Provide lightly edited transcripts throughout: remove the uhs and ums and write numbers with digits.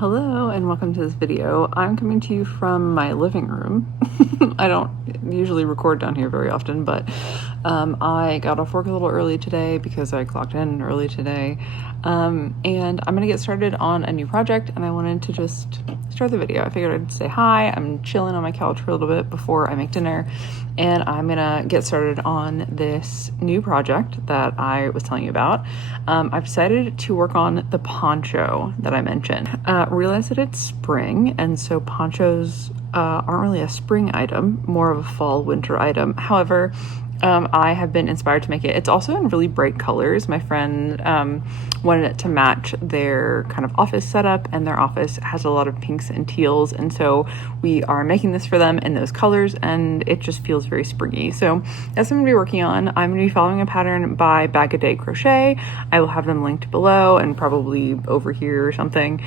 Hello and welcome to this video. I'm coming to you from my living room. I don't usually record down here very often, but I got off work a little early today because I clocked in early today. And I'm gonna get started on a new project and I wanted to just start the video. I figured I'd say hi. I'm chilling on my couch for a little bit before I make dinner, and I'm gonna get started on this new project that I was telling you about. I've decided to work on the poncho that I mentioned. Realize that it's spring, and so ponchos aren't really a spring item, more of a fall winter item. However, I have been inspired to make it. It's also in really bright colors. My friend wanted it to match their kind of office setup, and their office has a lot of pinks and teals, and so we are making this for them in those colors, and it just feels very springy. So that's what I'm gonna be working on. I'm gonna be following a pattern by Bag a Day Crochet. I will have them linked below and probably over here or something.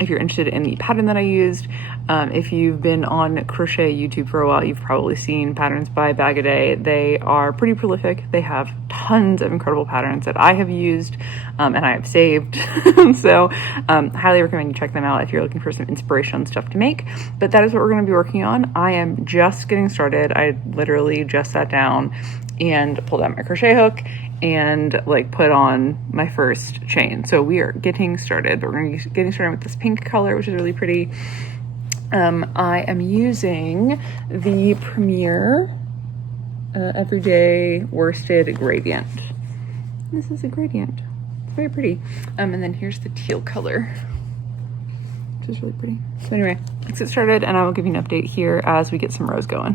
If you're interested in the pattern that I used. If you've been on crochet YouTube for a while, you've probably seen patterns by Bag a Day. They are pretty prolific. They have tons of incredible patterns that I have used and I have saved. So highly recommend you check them out if you're looking for some inspiration on stuff to make. But that is what we're going to be working on. I am just getting started. I literally just sat down and pulled out my crochet hook and like put on my first chain. So we are getting started. We're going to be getting started with this pink color, which is really pretty. I am using the Premier Everyday Worsted Gradient. This is a gradient. It's very pretty. And then here's the teal color, which is really pretty. So anyway, let's get started and I will give you an update here as we get some rows going.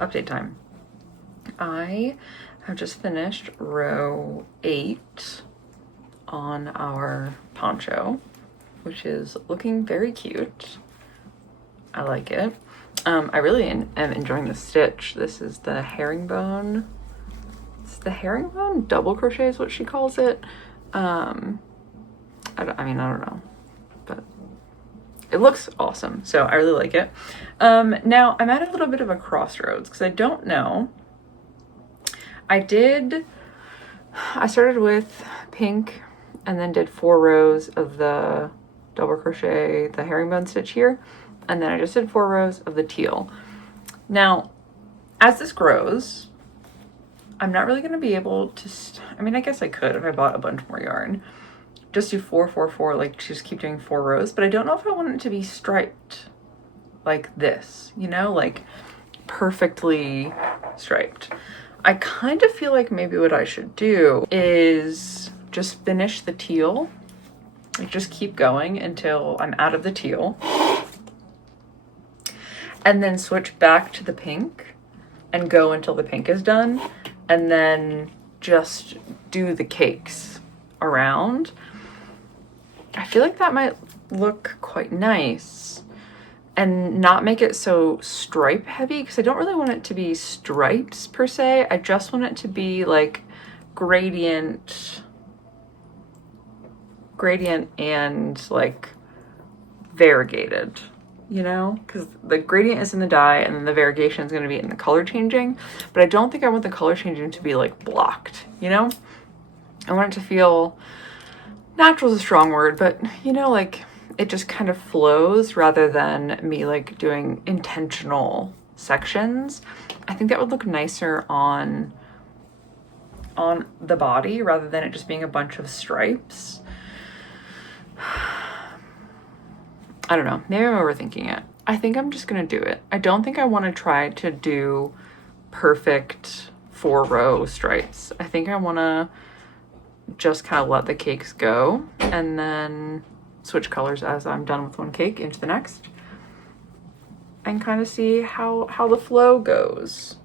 Update time. I have just finished row 8 on our poncho, which is looking very cute. I like it. I really am enjoying the stitch. This is the herringbone. It's the herringbone double crochet is what she calls it. I don't know, but it looks awesome, so I really like it. Now I'm at a little bit of a crossroads because I don't know. I started with pink and then did 4 rows of the double crochet, the herringbone stitch here, and then I just did 4 rows of the teal. Now, as this grows, I'm not really going to be able to, I mean, I guess I could if I bought a bunch more yarn. Just do 4, 4, 4, like just keep doing 4 rows, but I don't know if I want it to be striped like this, you know, like perfectly striped. I kind of feel like maybe what I should do is just finish the teal, like just keep going until I'm out of the teal, and then switch back to the pink and go until the pink is done, and then just do the cakes around. I feel like that might look quite nice and not make it so stripe heavy, because I don't really want it to be stripes per se. I just want it to be like gradient and like variegated, you know, because the gradient is in the dye and then the variegation is going to be in the color changing, but I don't think I want the color changing to be like blocked, you know. I want it to feel natural is a strong word, but you know, like it just kind of flows rather than me like doing intentional sections. I think that would look nicer on the body rather than it just being a bunch of stripes. I don't know, maybe I'm overthinking it. I think I'm just gonna do it. I don't think I want to try to do perfect 4-row stripes. I think I want to just kind of let the cakes go and then switch colors as I'm done with one cake into the next and kind of see how the flow goes,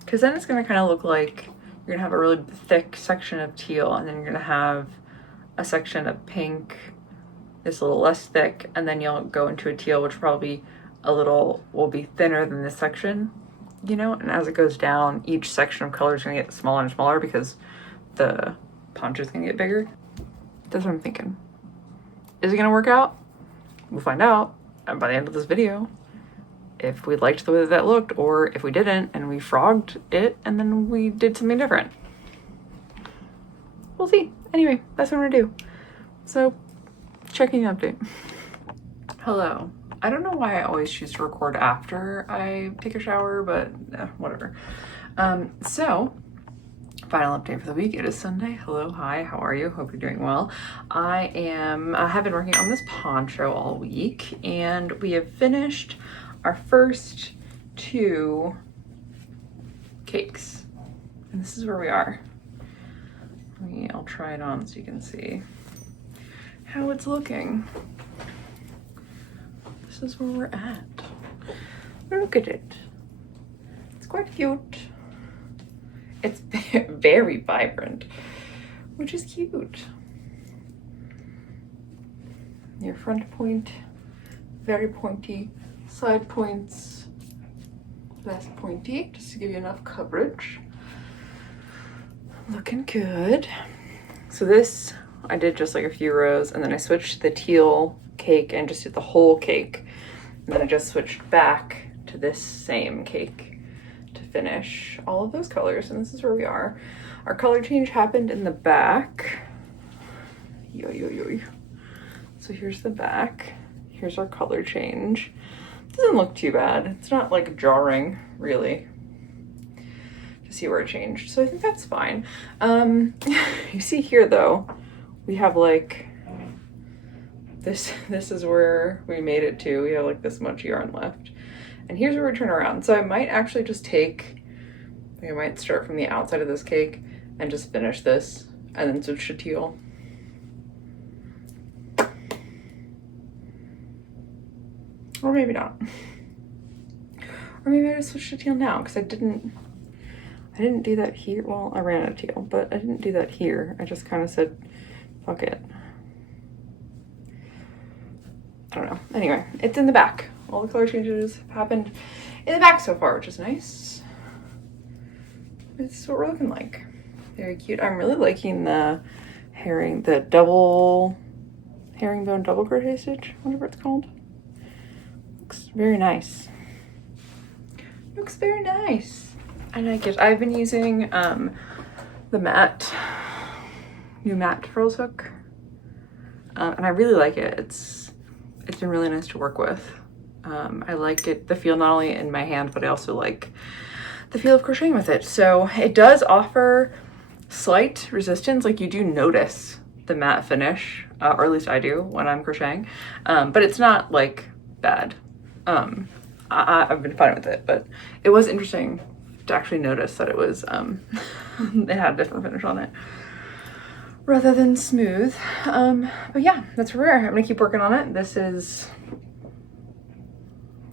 because then it's going to kind of look like you're gonna have a really thick section of teal and then you're gonna have a section of pink this a little less thick, and then you'll go into a teal, which probably will be thinner than this section, you know, and as it goes down, each section of color is gonna get smaller and smaller because the poncho is gonna get bigger. That's what I'm thinking. Is it gonna work out? We'll find out by the end of this video if we liked the way that looked, or if we didn't and we frogged it and then we did something different. We'll see. Anyway, that's what I'm gonna do. So, checking update. Hello. I don't know why I always choose to record after I take a shower, but whatever. So, final update for the week. It is Sunday. Hello, hi, how are you? Hope you're doing well. I have been working on this poncho all week, and we have finished our first 2 cakes. And this is where we are. I'll try it on so you can see how it's looking. This is where we're at. Look at it. It's quite cute. It's very vibrant, which is cute. Your front point, very pointy. Side points, less pointy, just to give you enough coverage. Looking good. So this, I did just like a few rows, and then I switched to the teal cake and just did the whole cake. And then I just switched back to this same cake to finish all of those colors, and this is where we are. Our color change happened in the back. So here's the back. Here's our color change. Doesn't look too bad. It's not like jarring, really, to see where it changed. So I think that's fine. You see here though, we have like this is where we made it to. We have like this much yarn left. And here's where we turn around. So I might actually just I might start from the outside of this cake and just finish this and then switch to teal. Or maybe not. Or maybe I just switch to teal now, because I didn't do that here. Well, I ran out of teal, but I didn't do that here. I just kind of said, fuck it. I don't know. Anyway, it's in the back. All the color changes happened in the back so far, which is nice. This is what we're looking like. Very cute. I'm really liking the double herringbone double crochet stitch, whatever it's called. Looks very nice. Looks very nice. I like it. I've been using the new matte frills hook, and I really like it. It's been really nice to work with. I like it, the feel not only in my hand, but I also like the feel of crocheting with it. So it does offer slight resistance. Like, you do notice the matte finish, or at least I do when I'm crocheting, but it's not like bad. I've been fine with it, but it was interesting to actually notice that it was it had a different finish on it rather than smooth. But yeah, that's where I'm gonna keep working on it. This is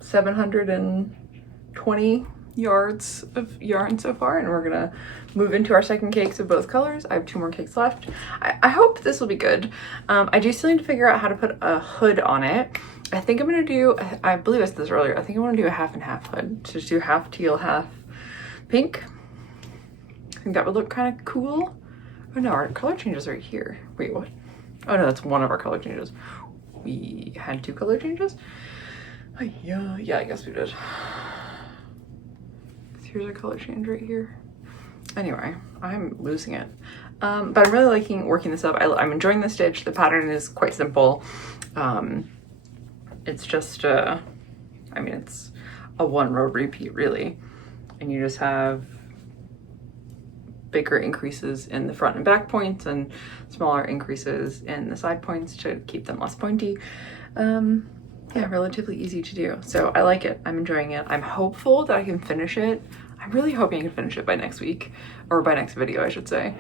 720 yards of yarn so far, and we're gonna move into our second cakes of both colors. I have 2 more cakes left. I hope this will be good. I do still need to figure out how to put a hood on it. I think I'm gonna do, I believe I said this earlier, I think I want to do a half and half hood. So just do half teal, half pink. I think that would look kind of cool. Oh no, our color changes right here. Wait, what? Oh no, that's one of our color changes. We had 2 color changes? Oh, yeah, I guess we did. Here's a color change right here. Anyway, I'm losing it. But I'm really liking working this up. I'm enjoying the stitch. The pattern is quite simple. It's just, I mean, it's a 1-row repeat really. And you just have bigger increases in the front and back points and smaller increases in the side points to keep them less pointy. Yeah, relatively easy to do. So I like it. I'm enjoying it. I'm hopeful that I can finish it. I'm really hoping I can finish it by next week, or by next video, I should say.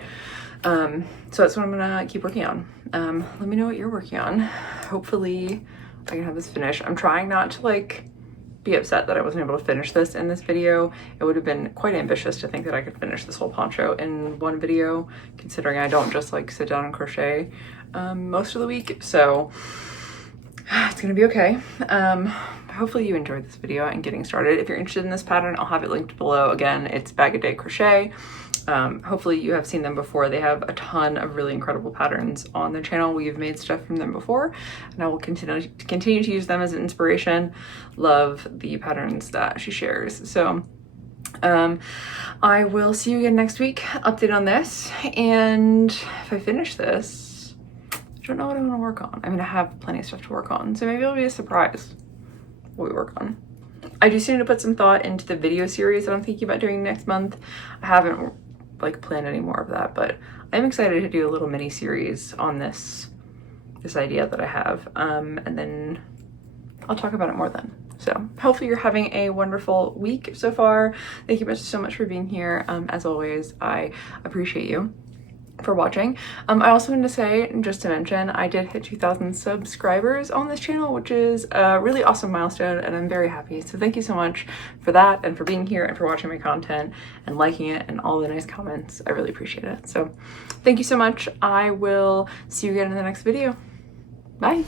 So that's what I'm gonna keep working on. Let me know what you're working on. Hopefully I can have this finished. I'm trying not to like be upset that I wasn't able to finish this in this video. It would have been quite ambitious to think that I could finish this whole poncho in one video, considering I don't just like sit down and crochet most of the week. So it's gonna be okay. Hopefully you enjoyed this video and getting started. If you're interested in this pattern, I'll have it linked below. Again, it's Bag a Day Crochet. Hopefully you have seen them before. They have a ton of really incredible patterns on their channel. We've made stuff from them before, and I will continue to use them as an inspiration. Love the patterns that she shares. So I will see you again next week, update on this, and if I finish this, I don't know what I'm gonna work on. I mean, I have plenty of stuff to work on, so maybe it'll be a surprise what we work on. I do still need to put some thought into the video series that I'm thinking about doing next month. I haven't like planned any more of that, but I'm excited to do a little mini series on this idea that I have, and then I'll talk about it more then. So hopefully you're having a wonderful week so far. Thank you so much for being here. As always, I appreciate you for watching. I also wanted to say, just to mention, I did hit 2,000 subscribers on this channel, which is a really awesome milestone, and I'm very happy. So thank you so much for that, and for being here, and for watching my content and liking it and all the nice comments. I really appreciate it. So thank you so much. I will see you again in the next video. Bye.